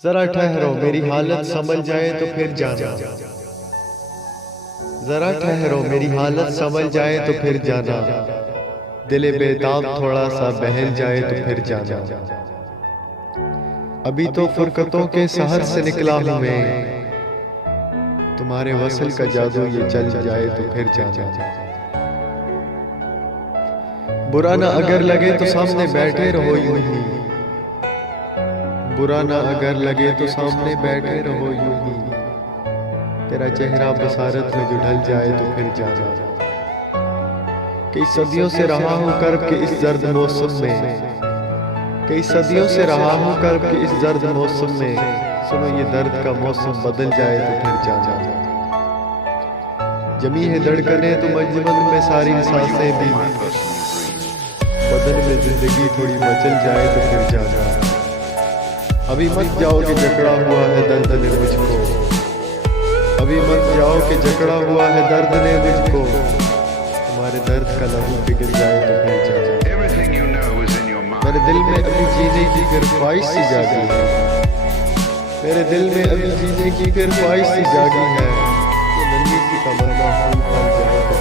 जरा ठहरो मेरी हालत समझ जाए तो फिर जाना। जरा ठहरो मेरी हालत समझ जाए तो फिर जाना। दिले बेताब थोड़ा सा बहल जाए तो फिर जाना। अभी तो फुरकतों के शहर से निकला हूं मैं, तुम्हारे वसल का जादू ये चल जाए तो फिर जाना। बुरा ना अगर लगे तो सामने बैठे रहो यूं ही, बुरा ना अगर लगे तो सामने बैठे रहो यूं ही। तेरा चेहरा बसारत में जो ढल जाए तो फिर जाना। कई सदियों से रहा हूं कर्ब के इस दर्द मौसम में, कई सदियों से रहा हूं कर्ब के इस दर्द मौसम में। सुनो ये दर्द का मौसम बदल जाए तो फिर जाना। जमी है धड़कने तो मजमन में सारी सांसें भी, बदन में जिंदगी थोड़ी मचल जाए तो फिर जाना। अभी मत जाओ कि जकड़ा हुआ है दर्द ने मुझको, अभी मत जाओ कि जकड़ा हुआ है दर्द ने मुझको। तुम्हारे दर्द का लहू पिघल जाए तो फिर जाना। मेरे दिल में अभी जीने की फिर ख्वाहिश सी जागी है, मेरे दिल में अभी जीने की फिर ख्वाहिश सी जागी है। ये नन्ही सी तमन्ना फूल फल जाए।